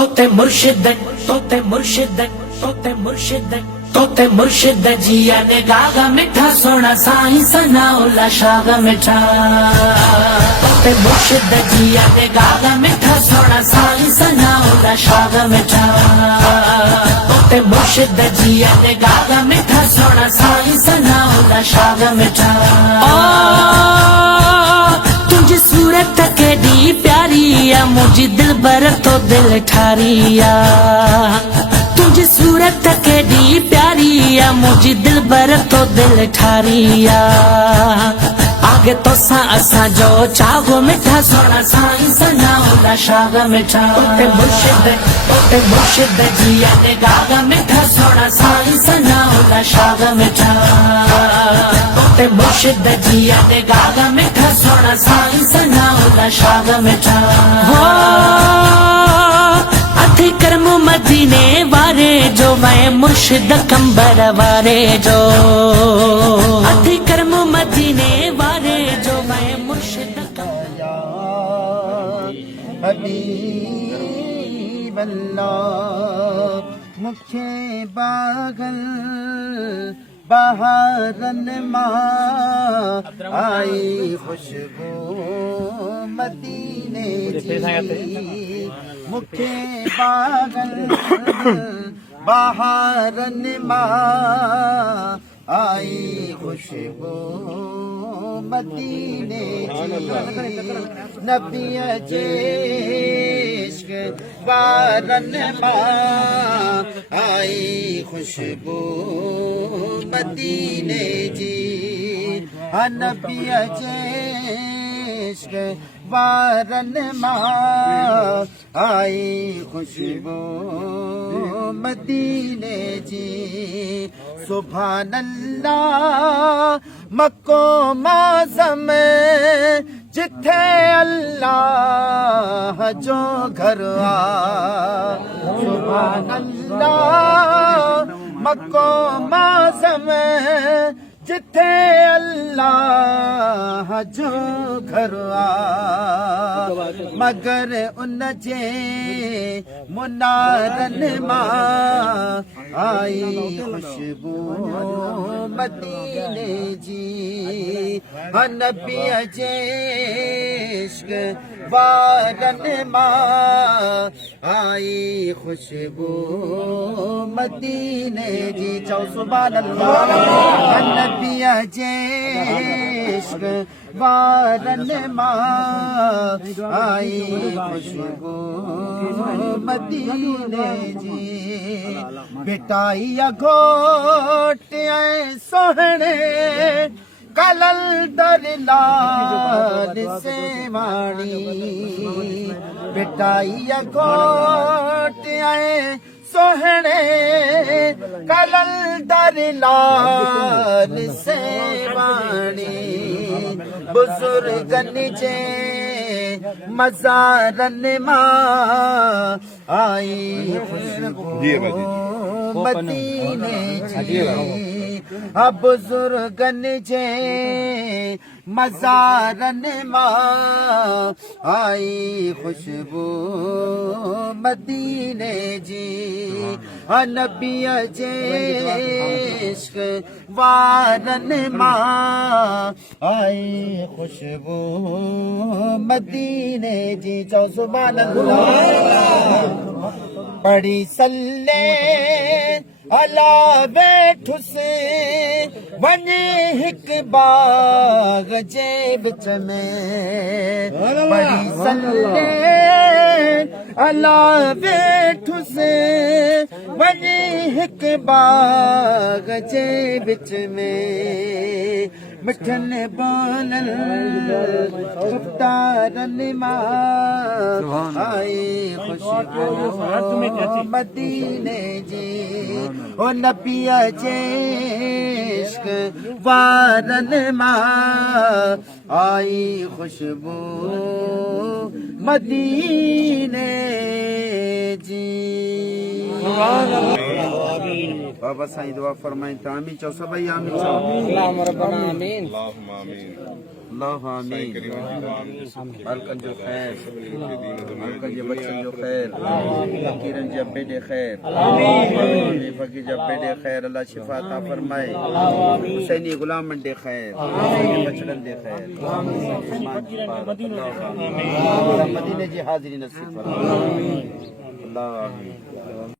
तोते मुर्शिद तोते मुर्शिद तोते मुर्शिद तोते मुर्शिद जिया ने गागा मिठा सोना साईं सनाउल्ला शागा मिठा तोते मुर्शिद जिया ने गागा मिठा सोना साईं सनाउल्ला शागा मिठा तोते मुर्शिद जिया ने गागा मिठा सोना साईं सनाउल्ला शागा मिठा तुझी सूरत केडी प्यारिया मुझी दिल बर तो दिल ठारिया तुझी सूरत केडी प्यारिया मुझी दिल बर तो दिल ठारिया आगे तो असा जो चागो मिठा सोना साईं सनाउल्ला शागा मिठा तोते मुर्शिद जिया ने गागा मिठा सोना साईं सनाउल्ला शागा मिठा तोते मुर्शिद जिया ने गागा मिठा सोना साईं सनाउल्ला शागा मिठा हो अथी कर्म मदीने वारे जो मैं मुर्शिद कंबर वारे जो अथी कर्म मदीने वारे जो मैं मुर्शिद हबीब अल्लाह मुखे बागल बहारन माँ आई खुशबू मदीने की मुखे बागल बहारन माँ आई खुशबू मदीने की नबी जे इश्क बारन माँ आई खुशबू मदीने जी नबी जे इश्क बारन माँ आई खुशबू मदीने जी सुभान अल्लाह मक्को मौसम जिथे अल्लाह जो घर आ सुभान अल्लाह मक्को मौसम जिथे अल्लाह जो घर आ मगर उन जे मुनारन मां आई खुशबू मदीने जी नबी जे इश्क बारन मां आई खुशबू मदीने जी चौ सुभान अल्लाह नबी जे इश्क बारन मां आई खुशबू मदीने जी बिटाई घोट सोहणे कलल दर लाल से वाणी बिटाई घोट सोहणे कलल दर लाल से वाणी बुजुर्गन जे मज़ारन मां आई खुशबू मदीने जी बुजुर्गन जे मज़ारन मां आई खुशबू मदीने जी नबी जे इश्क वारन मां आई खुशबू मदीने जी चौ सुभान अल्लाह पढ़ी सल्ले अला वेठुस वञे हिक बाग जे विच में पढ़ी सल्ले अला वेठुस वञे हिक बाग जे विच में मिठन बोलन गुफ्तारन मां आई खुशबू मदीने जी ओ नबी जे इश्क वारन मां आई खुशबू मदीने जी बाबा साईं दुआ फरमाए तामी चो सभई आमीन चो अल्लाह आमीन हलकन जो खैर हलकन जो बच्चन जो खैर फकीरन जब बेटे खैर आमीन फकीर जब बेटे खैर अल्लाह शिफा अता फरमाए हुसैनी गुलाम दे खैर बचड़न दे खैर मदीने जी हाजिरी नसीब फरमाए अल्लाह आमीन।